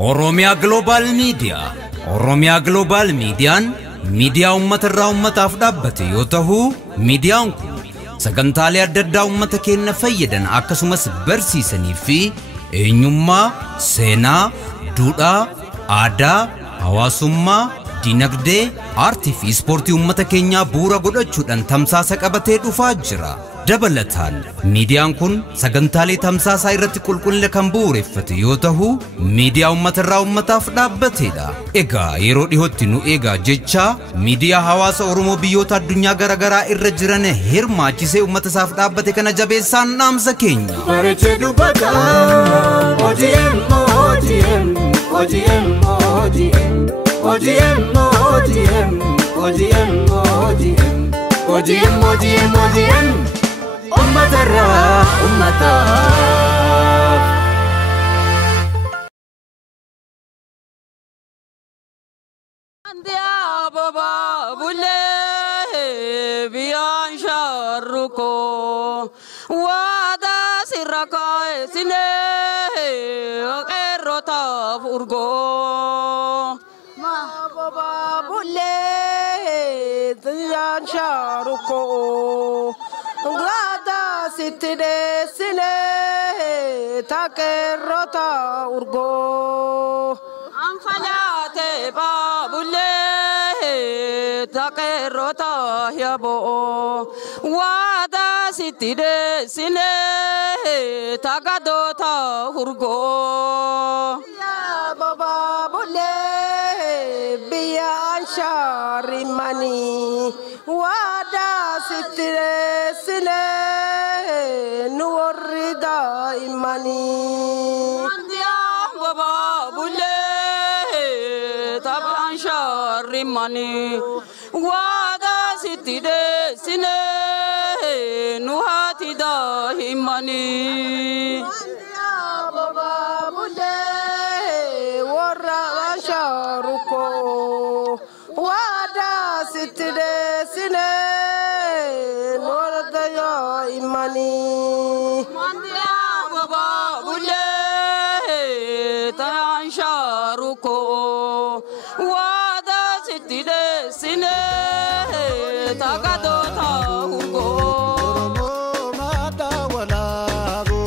Oromia Global Media. Oromia Global Mediaan miidiyaa uummatarraa uummataaf dhaabbate yoo ta'u, miidiyaan kun sagantaalee adda addaa uummata keenya fayyadan akkasumas barsiisanii fi eenyummaa, seenaa, duudhaa, aadaa, hawaasummaa, dinagdee, aartii fi ispoortii uummata keenyaa bu'uura godhachuudhaan tamsaasa qabatee dhufaa jira. Dabalataan miidiyaan kun sagantaalee tamsaasaa irratti qulqullina kan bu'uureffate yoo ta'u, miidiyaa uummatarraa uummataaf dhaabbatedha. Egaa yeroo dhihootti nu eegaa jecha miidiyaa hawaasa Oromoo biyyoota addunyaa garaagaraa irra jiran hirmaachisee uummata isaaf dhaabbate kana jabeessaan dhaamsa keenya. Bareechee dubbata OGM OGM OGM OGM OGM OGM OGM OGM OGM OGM Ummatara ummata Andia baba bulle biyan sharuko wada siraka sine erota furgo ma baba bulle biyan sharuko Glada sitide sile takerota urgo Amfalate babule takerota yabo Wada sitide sile tagadota urgo Ya baba bule biya sharimani Wada sitide sile nuorida imani Andia baba bule taban sharimani Wada sitide sile nuhatida imani Andia baba bule warra sharuko Wada sitide sile Imani Mandia baba bule tan sharuko wada sitide sine tagado ta urgo mata walago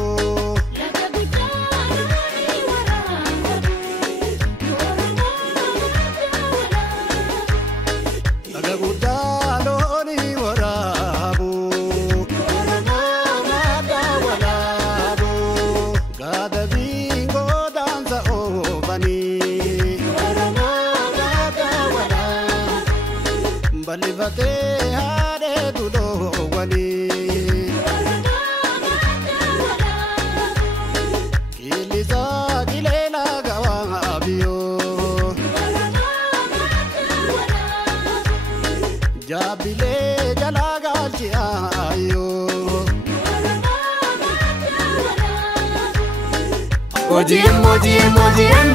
Balivate hare dulo wali Kiliza gilela gawa abiyo Jabile jalaga ayo OGM OGM OGM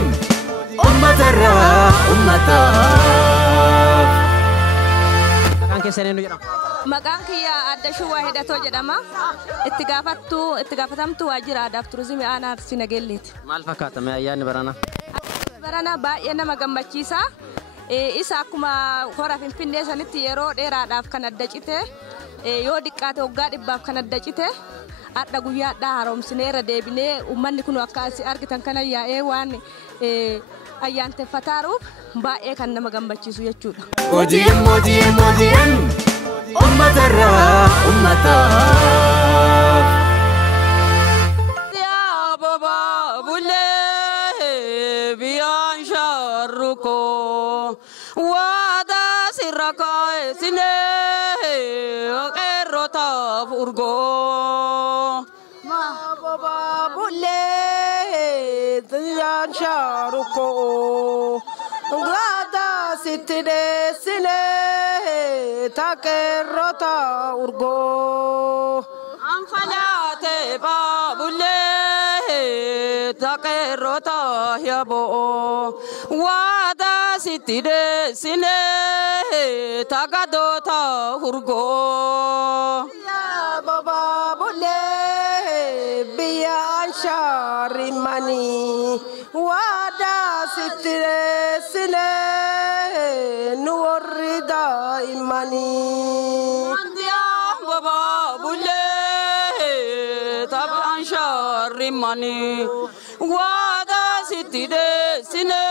Ummatara ummata Maqaan kiyya adda shuwaa hidhatoo jedhama. Itti gaafatamtu waajjira aadaa fi turizimii aanaa Arsii Nagelleeti. Maal fakkaata ayyaanni barana? Barana baay'ee nama gammachiisa. Isa akkuma hora Finfinnee sanitti yeroo dheeraadhaaf kan adda cite yoo diqqaate waggaa dhibbaaf kan adda cite adda guyyaadhaa haaromsineera deebinee uummanni kun akka asii argitan kana yaa'ee waan ayyaaneffataaruuf baay'ee kan nama gammachiisu jechuudha. OGM OGM OGM ummatara ummata Ya baba bulle biyan sharuko wada siraka sine erota furgo ma baba bulle biyan sharuko Glada sitide sile takerota urgo Amfalate babule takerota yabo Wada sitide sile tagadota urgo Ya baba bule biya sharimani wada sitire sine nuorida imani mandia baba bulle taban sharimani wada sitire sine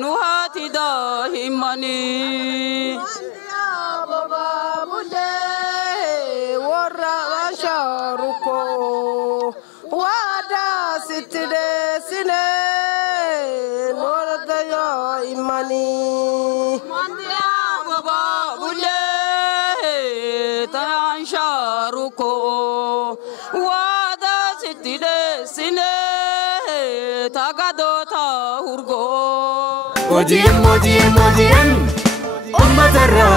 nuhatida imani mandia baba bulle warra sharuko wada sitire sine nuorda imani mandia baba bulle taban sharuko wada sitire sine tagadota urgo OGM OGM OGM ummatarra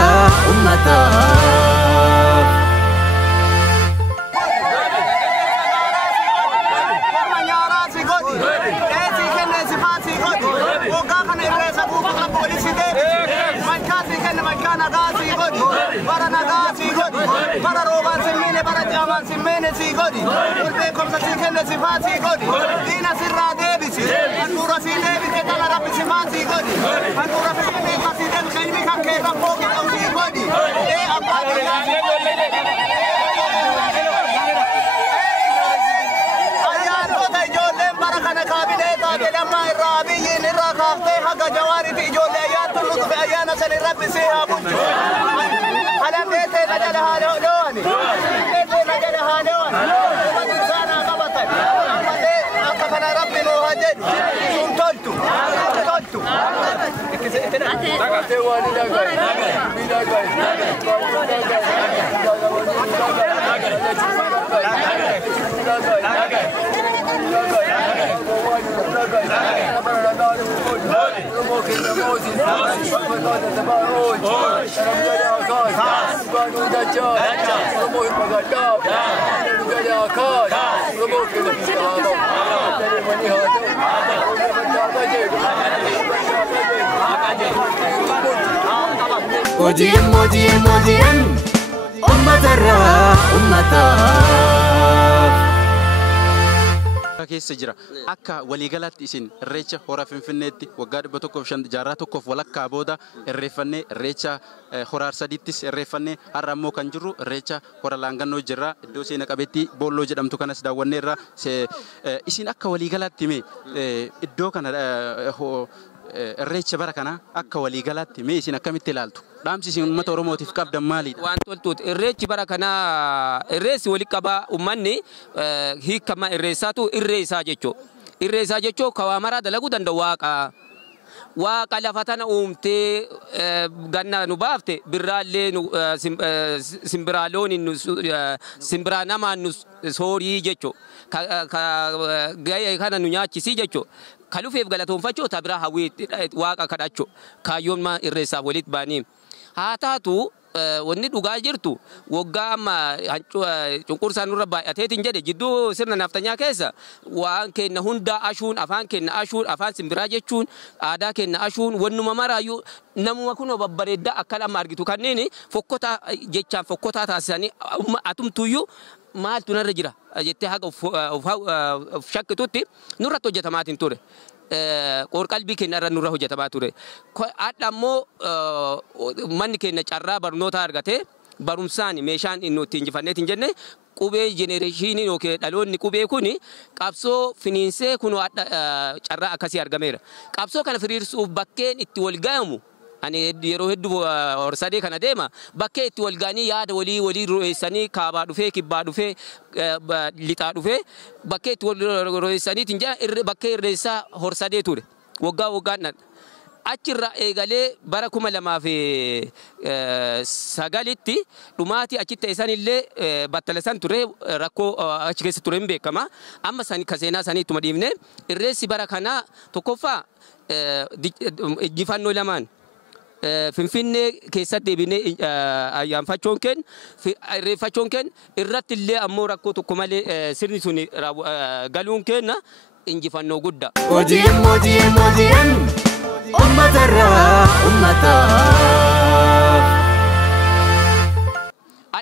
ummata OGM OGM OGM ummatarra ummata keessa jira akka waliigalaatti isin irreecha hora finfinneetti waggaa 105 jaarraa tokkoof walakkaa booda irreeffannee irreecha horaar sadiittis irreeffannee har'a ammoo kan jirru irreecha hora laangannoo jirra iddoo seena qabeetti boolloo jedhamtu kanas daawwanneerra isin akka waliigalaatti iddoo kana irreecha bara kana akka waliigalaatti isin akkamitti ilaaltu dhaamsi isin uummata oromootiif qabdan maalidha waan toltuut irreechi bara kana irreessi wali qaba ummanni hiikama irreessaatu irreessaa jechoo kawaamara dalaguu danda'u waaqa lafa tana uumtee ganna nu baafte birraallee simbiraaloon simbiraa namaan nu soorii jechoo ga'ee kana nu nyaachisii jechoo kalufeef galatoonfachoo tabiraa hawwii waaqa kadhachoo kaayyoon maa irreessaaf walitti baanii haa taatu wanni dhugaa jirtu waggaa amma cunqursaan nurra baay'ateetiin jedhe jidduu sirna naftanyaa keessa waan kenna hunda ashuun afaan kenna ashuun afaan simbiraa jechuun aadaa kenna ashuun wannuma maraayyuu namuma kunoo babbareeddaa akka amma argitu kanneen fokkotaa jechaan fokkotaa taasisanii atumtuyyuu maaltu narra jira jettee haga shakkitutti nurratti hojjetamaatiin ture. Qorqalbii keenya irra nurra hojjetamaa ture. Adda ammoo manni keenya carraa barnoota argate barumsaan meeshaan inni ittiin injifanneetiin jenne qubee jenereeshinii yookiin dhaloonni qubee kuni qabsoo finiinsee kunoo adda carraa akkasii argameera. Qabsoo kana firiirsuuf bakkeen itti wal ga'amu ani yeroo hedduu horsadee kana deema bakkee itti wal ga'anii yaada walii ro'eessanii kaabaa dhufee kibbaa dhufee lixaa dhufee bakkee itti wal ro'eessaniitiin jira bakkee irreessaa horsadee ture waggaan achirra eegalee bara 2009tti dhumaati achitti ta'esanillee battalesan ture rakkoo achi keessa ture hin beekama amma kaseenaa sanii ittuma dhiifne irreessi bara kana tokkoffaa injifannoo lamaan Finfinnee keessatti deebinee ayyaanfachoon kenn irreeffachoon kenn irratti illee ammoo rakkoo tokko malee sirni sun galuun kenna injifannoo guddaa. OGM ummatarra ummata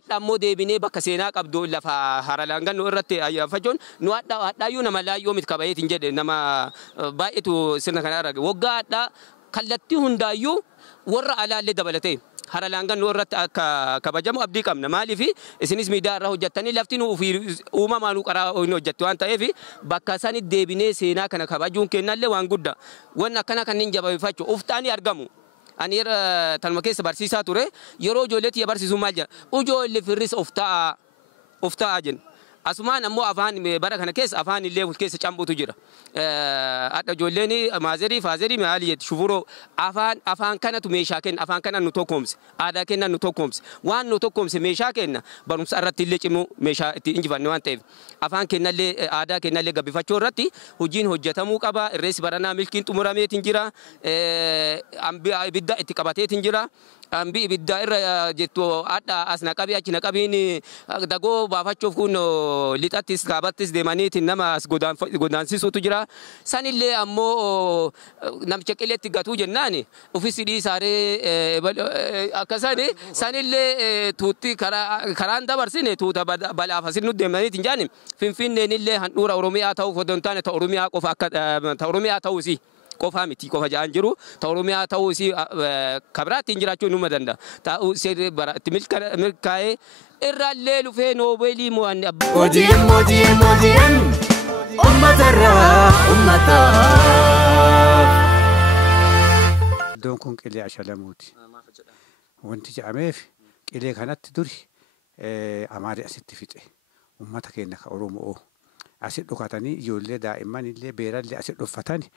adda ammoo deebinee bakka seenaa qabdu lafa haralangan nu irratti ayyafachuun nu adda nama laayyoo mit kabayeetiin jedhe nama baay'eetu sirna kana arge waggaa adda kallattii hundaayyuu warra alaallee dabalatee haralangan nu irratti akka kabajamu abdii qabna maaliif isinis miidiyaa irraa hojjettanii lafti nu uumamaa nu qaraa hojjettu waan ta'eef bakka sani deebinee seenaa kana kabajuun kennallee waan guddaa waan akkana kanneen jabeeffachuu uftaanii argamu. Ani tanuma keessa barsiisaa ture yeroo ijoolleetti barsiisuu maal jedha ijoollee firris of ta'a jenna asumaan ammoo afaan bara kana keessa afaan illee keessa cambuutu jira adda ijoolleen maazerii faazerii maali jetti shufuroo afaan kanatu meeshaa kenna afaan kana nu tokkoomse aadaa kenna nu tokkoomse waan nu tokkoomse meeshaa kenna barumsa irratti illee cimu meeshaa itti injifanne waan ta'eef afaan kennallee aadaa kennallee gabbifachuu irratti hojiin hojjetamuu qaba irreessi baranaa milkiin xumurameetiin jira ibidda itti qabateetiin jira ambi ibidda irra jettu adda as naqabii achi naqabiin dagoo baafachuuf kun lixattis kaabattis deemaniitiin nama as godaansiisuutu jira sanillee ammoo namicha qileetti gatuu jennaan ofisi dhiisaaree akkasani sanillee tuutti karaan dabarsine tuuta balaaf asin nu deemaniitiin jaani finfinneenillee handhuura oromiyaa ta'uuf odoo hin taane ta oromiyaa qofa akka ta oromiyaa ta'uusi. Qofa miti qofa jaan jiru ta oromiyaa ta'uu isii kabiraattiin jiraachuu numa danda'a ta'uu isii baratti milkaa'ee irraallee lufee noobeelii mo'anne hojiin ummatarraa ummataaf. Iddoon kun qilee ashalamuuti wanti jedhameef qilee kanatti duri amaaree asitti fixe ummata keenya ka oromoo asitti dhukatanii ijoollee daa'imman illee beerallee asitti dhuffatanii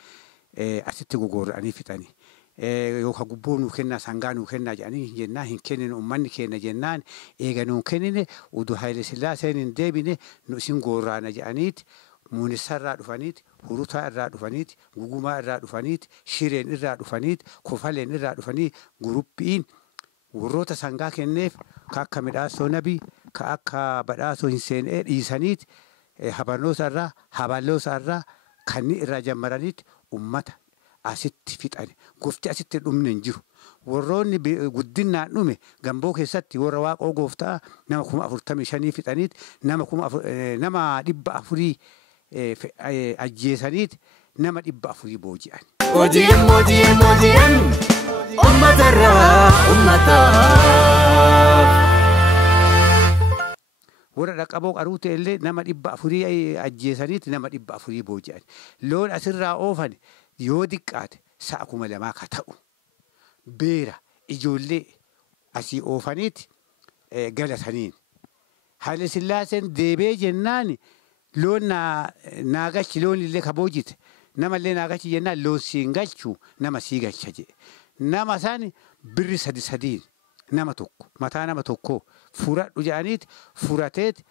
asitti gogoranii fixanii yookaan gubboo nuu kennaa sangaa nuu kennaa jedhanii jennaan hin kennine uummanni keenya jennaan eega nuu kennine utuu Haayile Sillaaseen hin deebine nu isin gorraana jedhaniiti muunisarraa dhufaniiti hurutaa irraa dhufaniiti gugumaa irraa dhufaniiti shireen irraa dhufaniiti kofaleen irraa dhufanii guruppiin warroota sangaa kenneef ka akka midhaasoo nabii ka akka badhaasoo hin seenee dhiisaniiti habarnoosa irraa haballoosa irraa kanni irraa jammaraniiti ummata asitti fixani gofti asitti dhumne hin jiru warroonni guddinaan dhume gamboo keessatti warra waaqoo gooftaa nama 45 fixaniiti nama 400 ajjeesaniiti nama 400 booji'an. Hojiin ummatarraa ummataaf. Warra dhaqaboo qaruu ta'ellee nama 400 ajjeesaniiti nama 400 booji'an. Loon asirraa oofan yoo diqqaate sa'a 2,000 ka ta'u beera ijoollee asii oofaniiti galataniin. Haayile Sillaaseen deebee jennaan loon naagachi loon illee ka boojite namallee naagachi jennaan loon siin galchuu nama sii galcha jedhe. Nama san birri 3 nama tokko mataa nama tokko furadhu jedhaniiti furateeti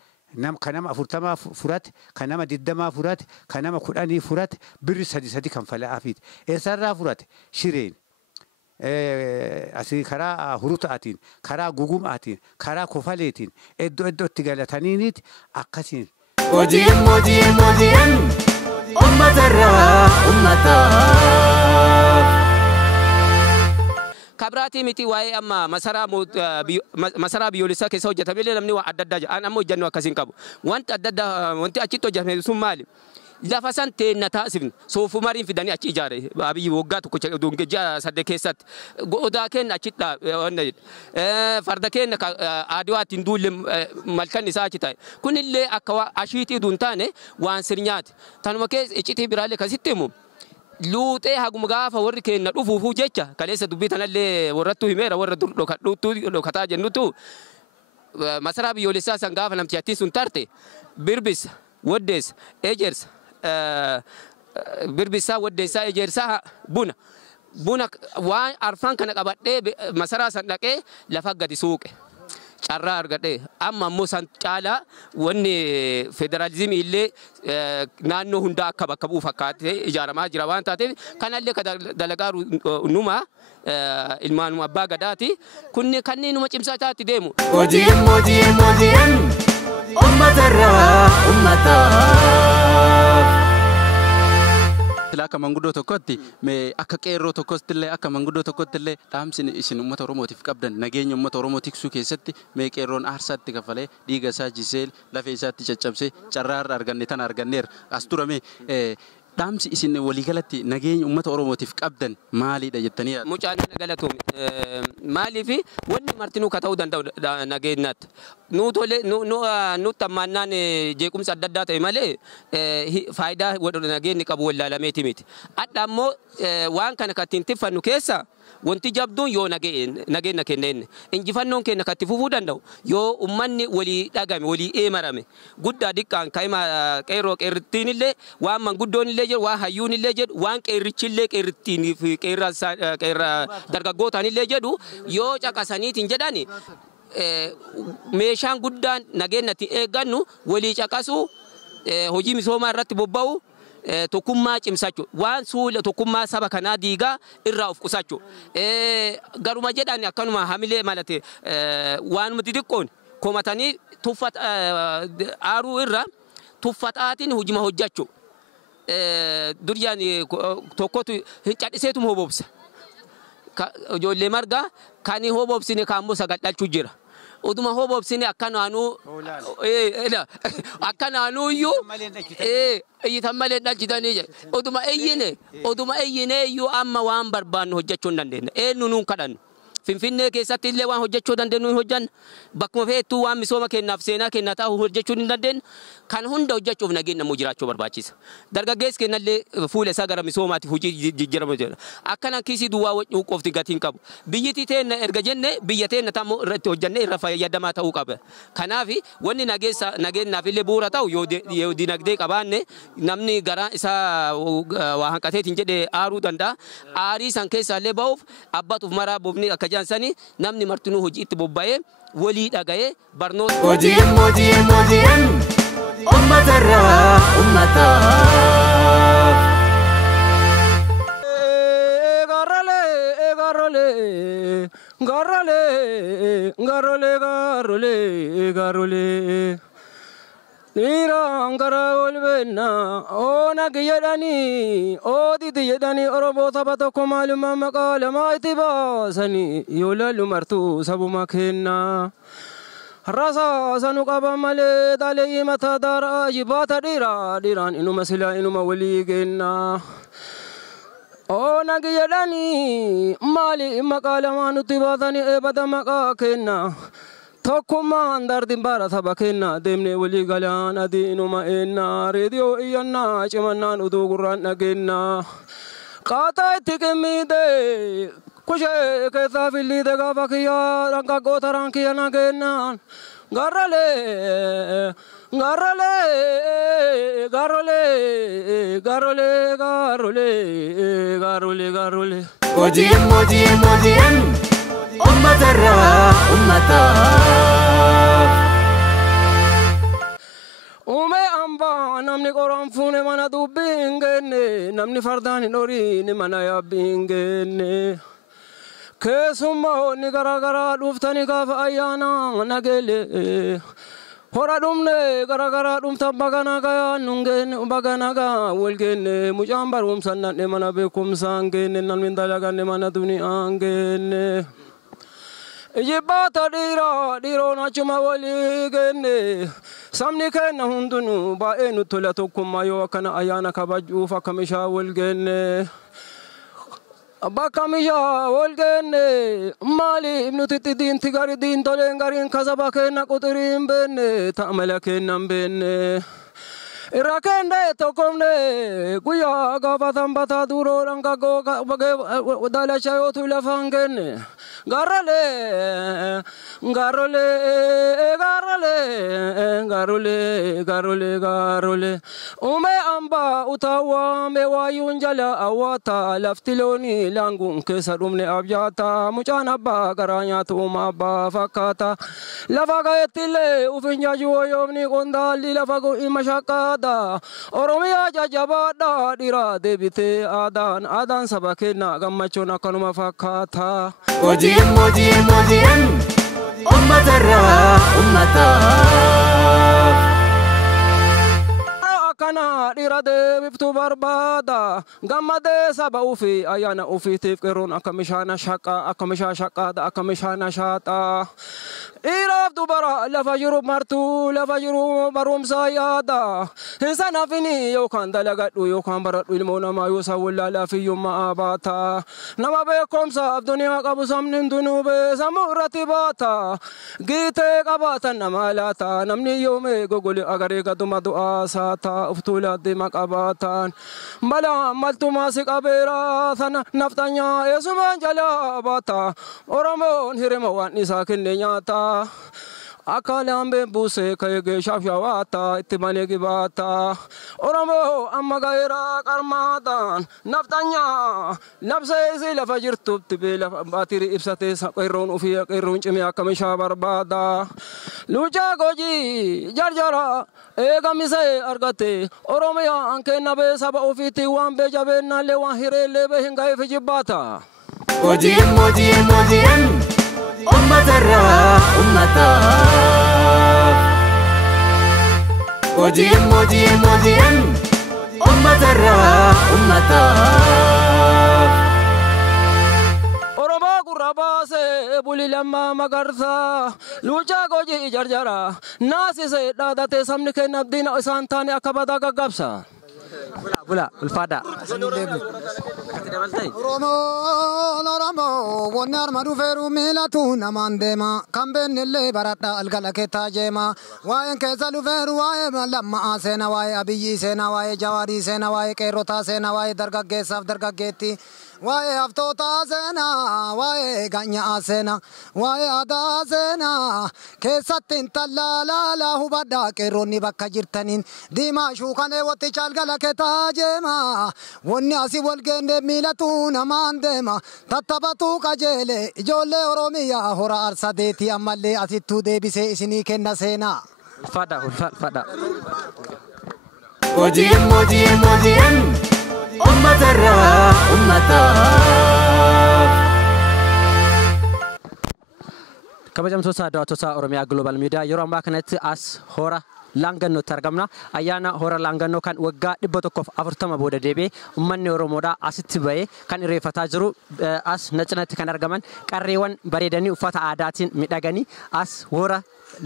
ka nama 40 furate ka nama 20 furate ka nama 10 furate birri 3 kan fala'aafiiti eessarraa furate shireen asii karaa hurutaatiin karaa gugumaatiin karaa kofaleetiin iddootti galataniiniiti akkasiin. Hojiin ummatarraa ummataaf. Kabraatii miti waa'ee amma masaraa biyyoolessaa keessa hojjetamee namni waan adda addaa jedhan ammoo hojjannoo akkasiin qabu. Wanti adda addaa wanti achitti hojjetame sun maali? Lafa san teenna taasifne soofumariin fidanii achi ijaare abiyyi waggaa tokko ji'a 8 keessatti odaa kenna achitti farda kenna aadiwaatiin duulle malkan isaa achi ta'e kunillee akka ashiitii duun taane waan sirnyaati tanuma keessa iccitii biraallee kasitti himu. Luuxee haguma gaafa warri keenya dhufuufuu jecha kaleessa dubbii tanallee warrattu himeera warra dur dhokataa jennutu masaraa biyyoolessaa san gaafa namtiyattiin sun tarte birbisa waddeessa ejersa birbisaa waddeessaa ejersaa buna waan arfan kana qabadhee masaraa san dhaqee lafa gadi suuqe. Carraa argadhee amma ammoo san caalaa wanni federaalizimii illee naannoo hundaa akka bakka bu'u fakkaatee ijaaramaa jira waan taateef kanallee dalagaa numa ilmaanuma abbaa gadaati kunni kanneen numa cimsaa taatti deemu. Hojiin ummatarraa ummataaf. silaa akka manguddoo tokkotti akka qeerroo tokkotti illee akka manguddoo tokkotti illee dhaamsi isin uummata Oromootiif qabdan nageenya uummata Oromoo tiksuu keessatti qeerroon aarsaatti kafalee dhiiga isaa jisee lafee isaatti caccabsee carraa arganne tan arganneera as turame dhaamsi isin waliigalatti nageenya uummata Oromootiif qabdan maalidha jettanii yaaddu? Mucaan galatoom maaliif wanni martinuu ka ta'uu danda'u nageenyaatti nu tammaannaan jeequmsa adda addaa ta'e malee faayidaa nageenyi qabu wallaalameeti miti. Adda ammoo waan kana kan ittiin tiffannu keessa wanti jabduun yoo nageenya kenneen injifannoon keenya kan itti fufuu danda'u yoo ummanni walii dhagame walii eemarame guddaa diqqaan kaima qeerroo qeerrittiin illee waan manguddoon illee jedhu waan hayyuun illee jedhu waan qeerrichillee qeerrittiin fi qeerra dargaggootaan illee jedhu yoo caqasaniitiin jedhani meeshaan guddaan nageenyatti eeggannu walii caqasuu hojii misoomaa irratti bobba'u tokkummaa cimsachuu waan suula tokkummaa saba kanaa diigaa irraa of qusachuu garuma jedhani akkanuma hamilee malate waan nuti xiqqoon komatanii aaruu irra tuffataatiin hojima hojjachuu durjaan tokkotu hin cadhiseetum hobobsa ijoollee margaa kan hobobsine kaammoo sagadhalchuu jira. Oduma hobobsine akkanaanuu iyyuu iyyitan malee dhalchitanii oduma eyyine iyyuu amma waan barbaannu hojjechuu hin dandeenye eenyu nuun kadhannu. Finfinnee keessatti illee waan hojjechuu dandeenyu hojjanna bakkuma feetuu waan misooma kennaaf seenaa kennaa ta'u hojjechuu hin dandeenye kan hunda hojjechuuf nageenya immoo jiraachuu barbaachisa. Dargaggeessi kennallee fuula isaa gara misoomaatiif hojii jijjiirama jedha. Akkanaan kiisii duwwaa wajjin qofti gatiin qabu. Biyyittii teenya erga jenne biyya teenya tammoo irratti hojjannee irra fayyadamaa ta'uu qaba. Kanaaf wanni nageenyaaf illee bu'uura ta'u yoo dinagdee qabaanne namni garaa isaa waa hanqateetiin jedhee aaruu danda'a. Aarii san keessaallee ba'uuf abbaatuuf maraa boofni akka jansanii namni martinuu hojii itti bobba'ee walii dhaga'ee barnoota. Hojiin uummatarraa uummataaf. Gaaroolee. Niiraan karaa ol beennaa oona jedhanii ooditi jedhanii Oromoo saba tokko maalummaa maqaa lamaa itti baasanii yoo laallu martuu sabuma kennaa. Rasaa sanu qaba malee dhalee mataa daaraa jibaata dhiiraan inuma silaa inuma walii kennaa. Oona jedhanii maali maqaa lamaa nutti baasanii eebata maqaa kennaa. Tokkummaan dardin bara saba kennaa deemnee walii galaan adii inuma ennaa reediyoo iyyannaa cimannaan utuu gurraan dhagennaa. Qaataa itti qimmiidee kushee keessaa filliite gaafa kiyyaa dhangaggoota rankiyya nagennaan. Gaaroolee. Hojiin uummatarraa uummataaf. Uume ambaa namni qoraan fuune mana dubbii hin geenne namni fardaan hin horiine mana yaabbii hin geenne. Keessummoonni garaagaraa dhuftanii gaafa ayyaana nageelle. Hora dhumne garaagaraa dhumtan bagana gayaan nun geenne bagana gaa wal geenne mucaan barumsan nanne mana beekumsaan geenne namni dalaganne mana duniyaan geenne. Ijibbaata dhiiroon achuma walii geenne sabni keenya hundinuu baay'ee nutti tola tokkummaa yoo akkana ayyaana kabajuuf akka meeshaa wal geenne. Bakka meeshaa wal geenne maaliif nuti itti diinti gari diintoleen gariin kasaba keenya quxirii hin beenne ta'amala keenya hin beenne. Irra kende tokkomne guyyaa gaafa sanbataa duroodhaan gaggoo daalacha yoo tu lafaan kenne. Gaaroolee. Uume ambaa utaawaa meewaayuun jala awwaata lafti loonii laanguun keessa dhumne abjaata mucaan abbaa garaa nyaatu uuma abbaa fakkaata. Lafa gaheettillee ufin jaajuu yoomni qondaalli lafa ima shakkaata. Oromiyaa jajjabaadhaa dhiiraa deebitee aadaan saba kennaa gammachuun akkanuma fakkaata. Hojiin uummatarraa uummataaf. akkana dhiira deebiftu barbaada gammadee saba ofii ayyaana ofiitiif qeerroon akka mishaana shaqaa akka mishaa shaqaadha akka mishaana shaaxaa dhiiraaf dubara lafa jiru martuu lafa jiru barumsaa yaada hin sanafini yookaan dalagadhu yookaan baradhu ilmoo namaa yoo isaan wallaalaa fiyyummaa baata nama beekumsaaf duniyaa qabu sabni hundinuu beesamuu irratti baata giitee qabaatan nama laata namni yoomee gogoli agaree gaduma du'aa saata uftuulaa deema qabaatan mala maltumaa si qabeera sana naftanyaa eesumaan jalaa baata oromoon hirima waan isaa kenne nyaata akalaan beebuse kayege shafshawata itti malee gibaata oromo amma gaira qarmaadaan naftanya labsee isi lafa jirtutti bee lafa baatiri ibsatee qeerroon ofii qeerroon cimee akka meeshaa barbaada luucaa gojii jarjara eegamisee argate oromiyaa ankenna bee saba ofiitti waan bee jabeennaallee waan hireellee bee hin gaheef jibbaata Mojiin ummatarra ummata Mojiin ummatarra ummata Oromoo gurra baasee buli lammaa magarsa luucaa gojii jarjara naasisee dhaadate sabni kenna abdiina isaan taane akka badaa gaggabsa. Bula ulfaadha. Oromo wonni arma dhufeeru miilatu namaan deema kan beennillee baradha algala keettaa jeema waa'een keessa dhufeeru waa'ee lammaa seena waa'ee abiyyi seena waa'ee jawaarii seena waa'ee qeerrotaa seena waa'ee dargaggeessaaf dargaggeetti waa'ee haftootaa seena waa'ee ganyaa seena waa'ee aadaa seena keessatti intallaalaalaa hubadhaa qeerroonni bakka jirtaniin diimaa shuukanee watticha algala keettaa jeema wonni asii wal geende miilatu namaan deema tattabatu qajeele ijoollee oromiyaa hora arsadeeti ammallee asittuu deebisee isinii kenna seenaa. Ulfaadha. Mojiin ummatarra ummata kabajamtoota daawwattoota Oromiyaa Global Media yeroo ammaa kanatti as hora laangannootti argamna ayyaana hora laangannoo kan waggaa 140 booda deebi'ee uummanni Oromoodhaa asitti bahee kan irreeffataa jiru as nacinatti kan argaman qarreewwan bareedanii uffata aadaatiin midhaganii as hora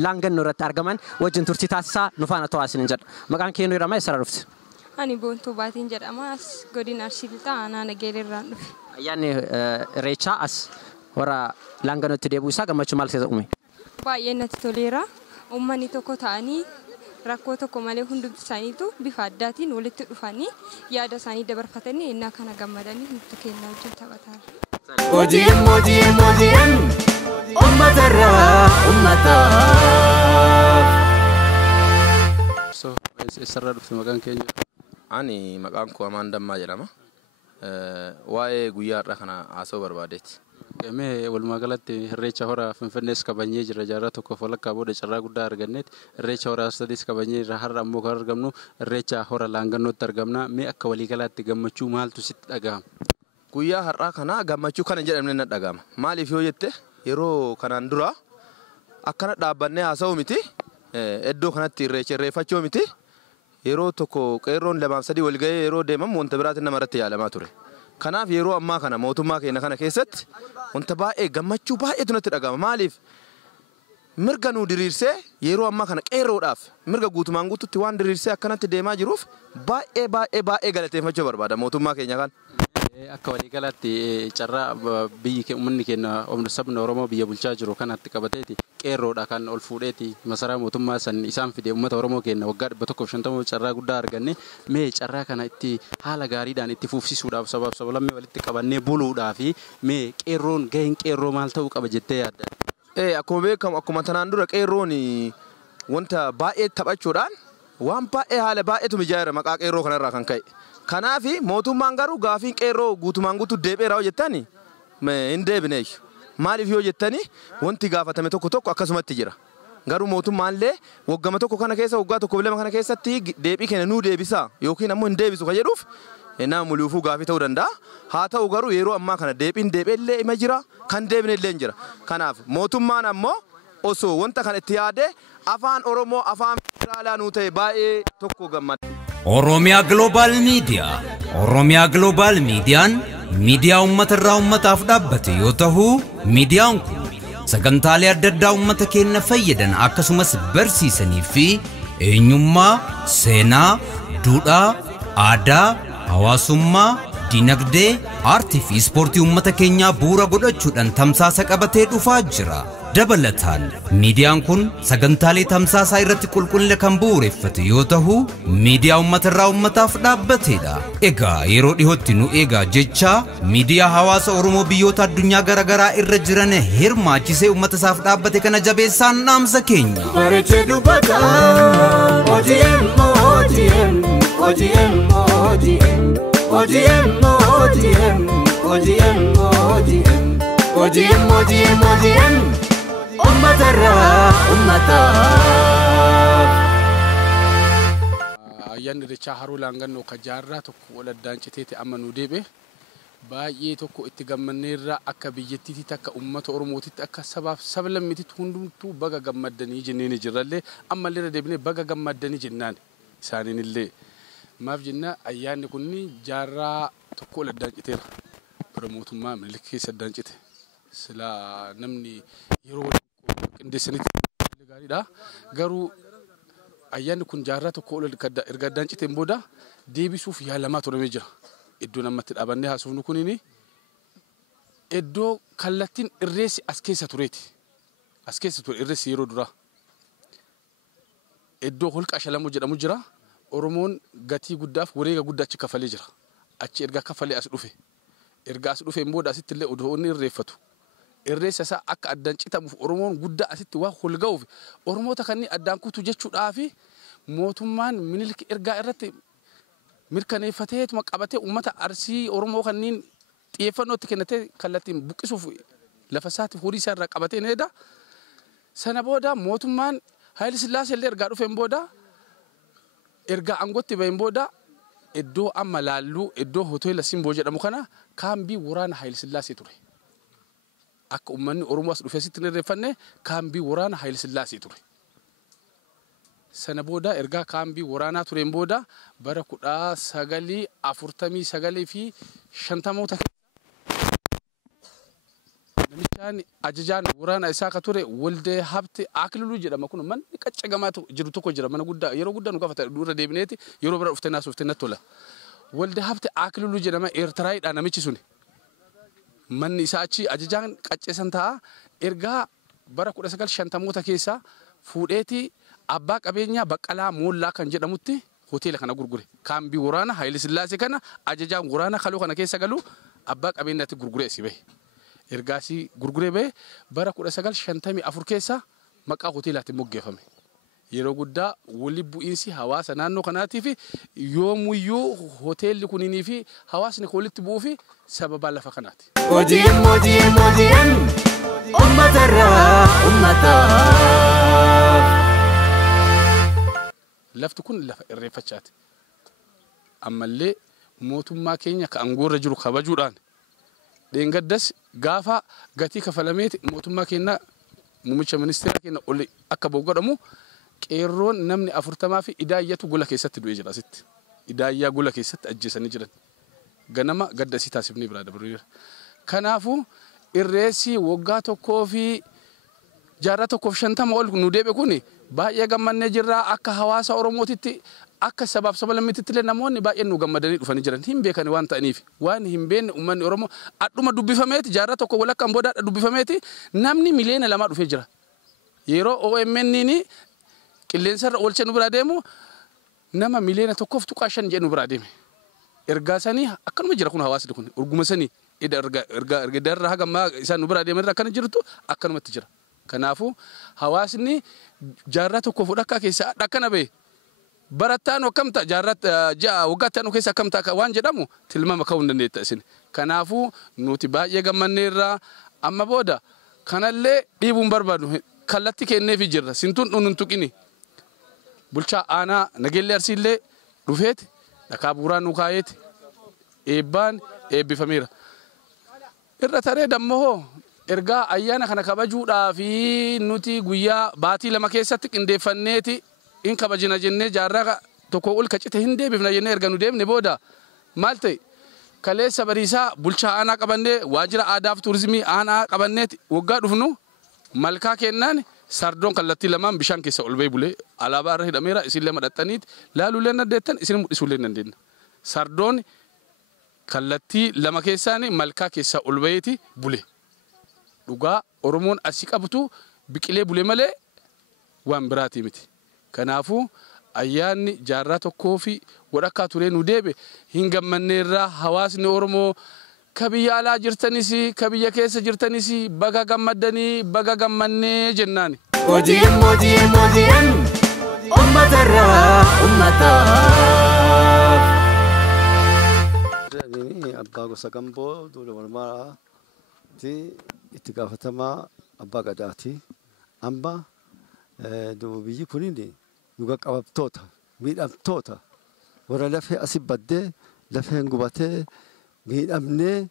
laangannoo irratti argaman wajjin turtii taasisaa nu faana ta'aasin jedha maqaan keenyu irraa eessa dhufti? Ani Boontuu Baatiin jedhama as godina Arsii Lixaa aanaa Nageelleerraan dhufe. Ayyaanni irreechaa as hora laangannootti deebi'uu isaa gammachuu maal keessa uume? Baay'ee natti toleera. Uummanni tokko ta'anii rakkoo tokko malee hundumti isaaniitu bifa addaatiin walitti dhufanii yaada isaanii dabarfatanii innaa kana gammadanii nutti kennaa wajjin taphataara. Mojiin ummatarra ummata Eessarraa dhufte maqaan keenya? Ani maqaan koo Amaan Dammaa jedhama. Waa'ee guyyaa har'a kana haasa'uu barbaadeeti. Mee walumaa galatti irreecha hora Finfinnees kabajnee jirra jaarraa tokkoof walakkaa booda carraa guddaa arganneet irreecha hora sadiis kabajnee jirra har'a ammoo kan argamnu irreecha hora laangannootti argamna mee akka waliigalaatti gammachuu maaltu sitti dhagahama? Guyyaa har'aa kana gammachuu kana jedhamne na dhagahama. Maaliif yoo jette yeroo kanaan dura akkana dhaabbannee haasa'uu miti iddoo kanatti irreeffachuu miti yeroo tokko qeerroon 2-3 wal ga'ee yeroo deemamu wanta biraatiin namarratti yaalamaa ture. Kanaaf yeroo ammaa kana mootummaa keenya kana keessatti wanta baay'ee gammachuu baay'eetu natti dhagahama. Maaliif mirga nu diriirsee yeroo ammaa kana qeerroodhaaf mirga guutumaan guututti waan diriirsee akkanatti deemaa jiruuf baay'ee galateeffachuu barbaada mootummaa keenya kana. Akka waliigalaatti carraa biyyi uummanni keenya sabni Oromoo biyya bulchaa jiru kanatti qabateeti qeerroodha kan ol fuudheeti masaraa mootummaa san isaan fide uummata Oromoo keenya waggaa 150 carraa guddaa arganne mee carraa kana itti haala gaariidhaan itti fufsiisuudhaaf sabaaf sablammii walitti qabannee buluudhaaf mee qeerroon gaheen qeerroo maal ta'uu qaba jettee yaadda? Akkuma beekamu akkuma tanaan dura qeerroon wanta baay'ee taphachuudhaan waan baay'ee haala baay'eetu mijaa'eera maqaa qeerroo kanarraa kan ka'e. Kanaaf mootummaan garuu gaafiin qeerroo guutumaan guutuu deebi'eera yoo jettani hin deebine. Maaliif yoo jettani wanti gaafatame tokko akkasumatti jira. Garuu mootummaallee waggama tokko kana keessa waggaa tokko lama kana keessatti deebii kenna nuu deebisa yookiin ammoo hin deebisu kan jedhuuf nama mul'uufuu gaafii ta'uu danda'a. Haa ta'u garuu yeroo ammaa kana deebiin deebi'ellee ima jira kan deebine illee jira. Kanaaf mootummaan ammoo osoo wanta kana itti yaade afaan Oromoo afaan federaalaa nuu ta'e baay'ee tokko gammada. Oromiyaa Global Media. Oromiyaa Global Mediaan miidiyaa uummatarraa uummataaf dhaabbate yoo ta'u, miidiyaan kun sagantaalee adda addaa uummata keenya fayyadan akkasumas barsiisanii fi eenyummaa, seenaa, duudhaa, aadaa, hawaasummaa, dinagdee, aartii fi ispoortii uummata keenyaa bu'uura godhachuudhaan tamsaasa qabatee dhufaa jira. Dabalataan miidiyaan kun sagantaalee tamsaasaa irratti qulqullina kan bu'uureffate yoo ta'u, miidiyaa uummatarraa uummataaf dhaabbatedha. Egaa yeroo dhihootti nu eegaa jecha miidiyaa hawaasa Oromoo biyyoota addunyaa garaagaraa irra jiran hirmaachisee uummata isaaf dhaabbate kana jabeessaan dhaamsa keenya. Bareechee dubbata OGM OGM OGM OGM OGM OGM OGM OGM OGM OGM OGM ayyaanni irreechaa haroo laangannoo ka jaarraa tokko waladdaan citeeti amma nu deebe baay'ee tokko itti gammanneerra akka biyyattiitti akka uummata Oromootitti akka sabaaf sablammititti hundumtuu baga gammaddanii jenneen jirrallee ammallee deebinee baga gammaddanii jennaan isaaniinillee maaf jenna ayyaanni kunni jaarraa tokko waladdaan citeera bara mootummaa Minilik keessa addaan cite sila namni yeroo qindeessanitti gaariidha garuu ayyaanni kun jaarraa tokko erga addaan citeen booda deebisuuf yaalamaa turamee jira. Iddoo namatti dhaabannee haasofnu kunini iddoo kallattiin irreessi as keessa tureeti. As keessa ture irreessi yeroo duraa. Iddoo holqa Shalamuu jedhamu jira. Oromoon gatii guddaaf wareega guddaa achi kafalee jira. Achi erga kafalee as dhufe. Erga as dhufeen booda asitti illee odoo inni irreeffatu. Irreessa isaa akka addaan citamuuf Oromoon guddaa asitti waa holga'uuf Oromoota kanneen addaan kutu jechuudhaaf mootummaan Minilik ergaa irratti mirkaneeffateetuma qabatee uummata Arsii Oromoo kanneen xiyyeeffannootti kennatee kallattiin buqqisuuf lafa isaatiif horii isaa irraa qabatee needa. Sana booda mootummaan Haayile Sillaasee illee ergaa dhufeen booda ergaa aangootti baheen booda iddoo amma laalluu iddoo hoteela Simboo jedhamu kana kaambii waraana Haayile Sillaasee ture. Akka uummanni Oromoo as dhufee sitti irreeffanne kaambii waraana Haayile Sillaasee ture. Sana booda ergaa kaambii waraanaa tureen booda bara 1949 fi 50moota namichaan ajajaan waraana isaa ka ture Waldee Habte Akililuu jedhama kun manni qaccagamaa jiru tokko jira mana guddaa yeroo guddaa nu gaafata dura deebineeti yeroo bara dhuftee naasuuftee natti tola. Waldee Habte Akililuu jedhama Eertiraayidha namichi suni. Manni isaa achi ajajaan qacceessan ta'a ergaa bara 1950moota keessa fuudheeti abbaa qabeenyaa Baqqalaa Moollaa kan jedhamutti hoteela kana gurgure. Kaambii waraana Haayile Sillaasee kana ajajaan waraana kaloo kana keessa galu abbaa qabeenyaatti gurguree si bahe. Ergaasii gurguree bahe bara 1954 keessa maqaa hoteelaatti moggeeffame. Yeroo guddaa walitti bu'iinsi hawaasa naannoo kanaatiif yoomuyyuu hoteelli kuninii fi hawaasni walitti bu'uuf sababa lafa kanaati. OGM OGM OGM uummatarraa uummataaf. Lafti kun lafa irreeffachaati. Ammallee mootummaa keenya ka aangoorra jiru kabajuudhaan dheengaddas gaafa gatii kafalameeti mootummaa keenya muummicha ministeera keenya oli akka ba'u godhamu qeerroon namni 40 fi idaayyatu gola keessatti du'ee jira asitti. Idaayyaa gola keessatti ajjeesanii jiran. Ganama gadda si taasifnee biraa dabareera. Kanaafuu irreessi waggaa tokkoo fi jaarraa tokkoof 50 ol nu deebe kuni baay'ee gammannee jirra akka hawaasa Oromootitti akka sabaaf sablammititti illee namoonni baay'een nu gammadanii dhufanii jiran hin beekani waan ta'aniif waan hin beekne uummanni Oromoo adhuma dubbifameeti jaarraa tokko walakkaan booda dubbifameeti namni miliyoona 2 dhufee jira. Yeroo OMN ni qilleensarra oolchee nu biraa deemu nama miliyoona 1.5 jedhu biraa deeme. Ergaa sanii akkanuma jira kun hawaasni kun urguma sanii erga darra hagammaa isaan nu biraa deeman akkana jirtu akkanumatti jira. Kanaafuu hawaasni jaarraa tokko fudhakkaa keessa akkana bahe barattaan akkamta jaarraa waggaatti aanu keessa akkamta waan jedhamu tilmaama ka'uu hin dandeetta isin. Kanaafuu nuti baay'ee gammanneerra amma booda kanallee dhiibuun barbaadu kallattii kenneefii jirra sintuun dhunuun tuqini. Bulchaa aanaa Nageellee Arsiillee dhufeeti dhakaa bu'uuraan nu kaayeeti eebbaan eebbifameera. Irra taree dammoo ergaa ayyaana kana kabajuudhaa fi nuti guyyaa baatii 2 keessatti qindeeffanneeti in kabajina jennee jaarraa tokko ol kacite hin deebifna jennee erga nu deemne booda maal ta'e kaleessa bariisaa bulchaa aanaa qabannee waajjira aadaa fi tuurizimii aanaa qabanneeti waggaa dhufnu malkaa kennaan sardoon kallattii lamaan bishaan keessa ol ba'ee bulee alaabaa irra hidhameera isinlee madhaxxaniiti laaluulee naddeettan isin mul'isuulee dandeenya. Sardoon kallattii lama keessaan malkaa keessa ol ba'eeti bule. Dhugaa Oromoon asii qabatu biqilee bule malee waan biraati miti. Kanaafuu ayyaanni jaarraa tokkoo fi wadhakkaa turee nu deebe hin gammanneerraa hawaasni Oromoo kabiyya alaa jirtanis kabiyya keessa jirtanis baga gammaddanii baga gammannee jennaani. OGM ummatarraa ummataaf. Abbaa gosa gamboo duula mormaa itti gaafatamaa abbaa gadaati. Amma biyyi kunin dhuga qabamtoota miidhamtoota warra lafee asii baddee lafeen gubatee miidhamnee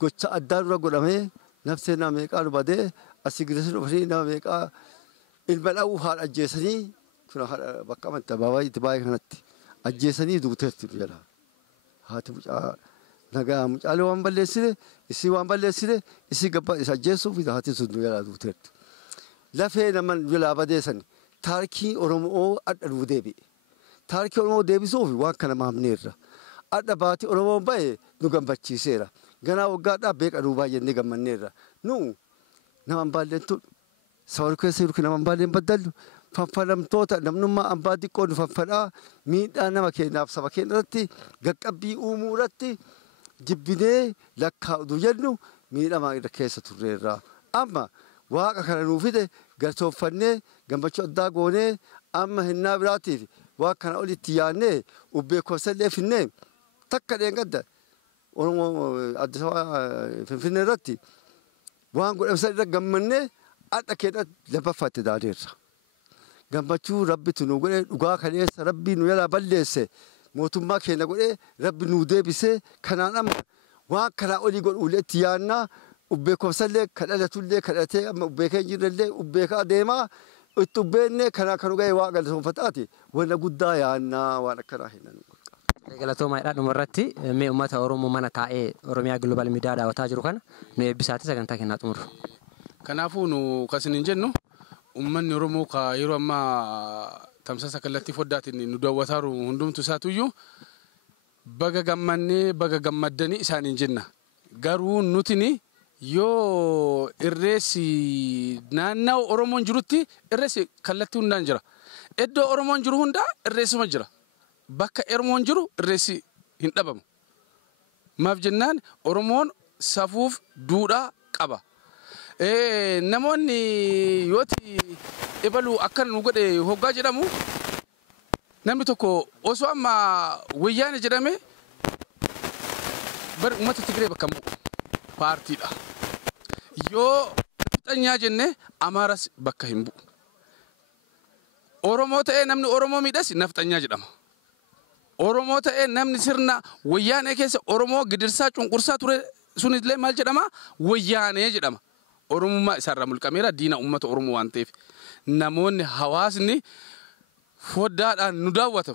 gocha addaa dura godhamee nafsee nama meeqaa nu badee asii girisa dhufanii nama meeqaa ilma dha'uu haadha ajjeesanii kun haadha bakka amantaa baay'ee baay'ee kanatti ajjeesanii duuteetti jala haati mucaa nagaa mucaalee waan balleessine isii waan balleessine isii gabbaa isa ajjeessuuf haati sun jala duuteetti lafee nama jala badeessan taarikii Oromoo adda nuu deebi'e taarikii Oromoo deebisuuf waan kana maamneerra. Adda baati Oromoon baay'ee nu gammachiiseera. Ganaa waggaadhaa beeka nu baay'ee ni gammanneerra. Nu nama ambaalleen tun sawar keessa jiru nama ambaalleen baddallu fanfalamtoota namnummaa ambaa xiqqoo nu fanfadhaa miidhaa nama keenyaaf saba keenya irratti gaqqabbii uumuu irratti jibbinee lakkaa'u jennu miidhamaa irra keessa turreerra. Amma waaqa kana nuu fide galtoofannee gammachuu addaa goonee amma hinnaa biraatiif waa kana olitti yaannee ubbee kosallee finnee takka dheengadda Oromoo Addis Ababa Finfinnee irratti waan godhamsa irra gammannee adda keenya labbaffaatti daadeerra. Gammachuu rabbitu nu godhee dhugaa kaleessa rabbii nu jalaa balleesse mootummaa keenya godhee rabbi nu deebisee kanaan amma waan kanaa olii godhuulee itti yaannaa ubbee kosallee kadhalatullee kadhatee amma ubbee keenya jirrellee ubbee kaa deemaa itti ubbeenne kanaa kan ga'e waa galatoonfataati wanna guddaa yaannaa waan akkanaa hin Galatooma dhadhuma irratti mee uummata Oromoo mana taa'ee Oromiyaa Global Miidiyaa daawwataa jiru kana nu eebbisaati sagantaa kennaa xumuru. Kanaafuu nu kasiniin jennu uummanni Oromoo ka yeroo ammaa tamsaasa kallattii foddaatiin nu daawwataa jiru hundumtu isaatuyyuu baga gammannee baga gammaddanii isaaniin jenna. Garuu nutini yoo irreessi naannoo Oromoon jirutti irreessi kallattii hundaan jira. Iddoo Oromoon jiru hundaa irreessuma jira. Bakka Oromoon jiru irreessi hin dhabamu. Maaf jennaan Oromoon safuuf duudhaa qaba. Namoonni yooti ebaluu akkan nu godhe hoggaa jedhamu namni tokko osoo amma wayyaane jedhame bar uummata Tigree bakka bu'u paartiidha. Yoo fixanyaa jenne Amaaras bakka hin bu'u. Oromoo ta'ee namni Oromoo miidhas nafxanyaa jedhama. Oromoo ta'ee namni sirna wayyaanee keessa Oromoo gidirsaa cunqursaa ture sunillee maal jedhama? Wayyaanee jedhama. Oromummaa isaarraa mulqameera diina uummata Oromoo waan ta'eef namoonni hawaasni foddaadhaan nu daawwatu.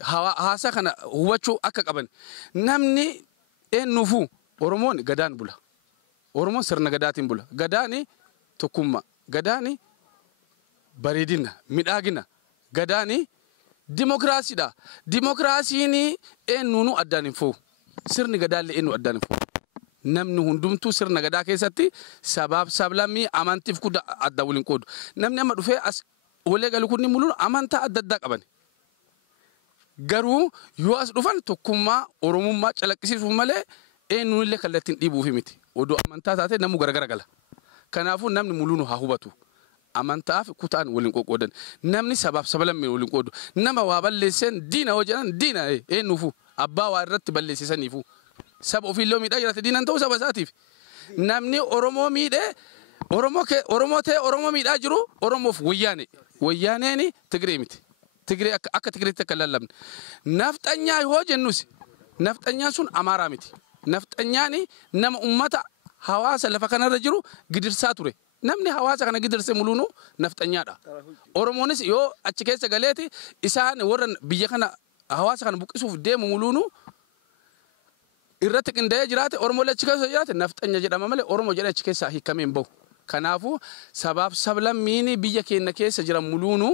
Haasaa kana hubachuu akka qaban namni eenyuufuu Oromoon gadaan bula. Oromoon sirna gadaatiin bula. Gadaani tokkummaa. Gadaani bareedina, midhaagina. Gadaani dimokiraasiidha. Dimokiraasiin eenyuunu addaan hin foofu. Sirni gadaallee eenyu addaan hin foofu. Namni hundumtuu sirna gadaa keessatti sabaaf sablammii amantiif kudha adda waliin qoodu. Namni amma dhufee as walii galu kunni muluun amantaa adda addaa qaban. Garuu yoo as dhufan tokkummaa Oromummaa calaqqisiisuuf malee eenyuunillee kallattiin dhiibuufi miti. Odoo amantaa taate namni garagara gala. Kanaafuu namni muluun haa hubatu. Amantaaf kutaan waliin qoqqoodan. Namni sabaaf sablammii waliin qoodu. Nama waa balleessan diina hojjetan diina eenyuufu abbaa waa irratti balleessisaniifu. Saba ofiillee miidhaa jiraate diinan ta'uu saba isaatiif. Namni Oromoo miidhee Oromoo ta'e Oromoo miidhaa jiru Oromoof wayyaane. Wayyaaneen Tigree miti. Tigree akka Tigreetti akka lallabne. Nafxanyaa yoo jennus nafxanyaan sun Amaaraa miti. Nafxanyaan nama uummata hawaasa lafa kanarra jiru gidirsaa ture. namni hawaasa kana gidirse muluunu nafxanyaadha. Oromoonis yoo achi keessa galeeti isaan warra biyya kana hawaasa kana buqqisuuf deemu muluunu irratti qindaa'ee jiraate Oromoo achi keessa jiraate nafxanya jedhama malee Oromoo jedhee achi keessa hiikamee hin bahu. Kanaafuu sabaaf sablammiin biyya keenya keessa jiran muluunu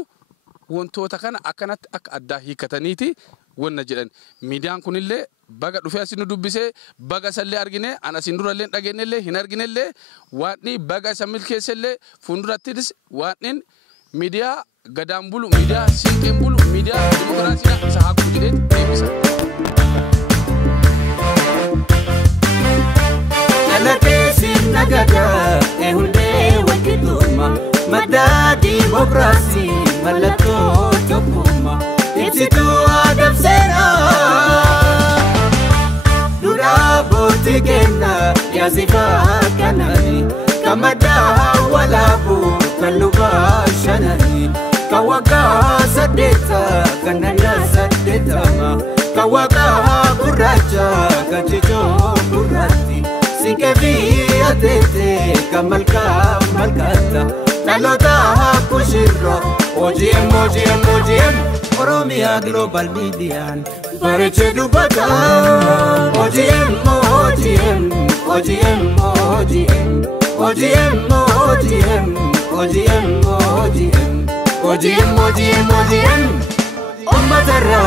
wantoota kana akkanatti akka addaa hiikataniiti wanna jedhan. Miidiyaan kunillee baga dhufee asin dubbisee baga sallee argine an asin durallee dhageenyellee hin arginellee waanni baga isa milkeessellee fuuldurattis waanni miidiyaa gadaan bulu miidiyaa siiqeen bulu miidiyaa dimokiraasiidhaa isa haaquu jedhee deebisa. Jalateesin nagada ehullee walqixxummaa madda dimokiraasii mallattoo tokkummaa ibsituu adamseera duraa bootti kenna yaasifaa kanani kamaddaa walaabuu kan lubaa shanani kan waggaa saddeeta kan nannaa saddeetama kan waggaa gurraacha kan cicoo gurraatti. Sinkefi atete kamalka malkata talota kushiro OGM Oromia Global Media Bareche dubata OGM Ummatara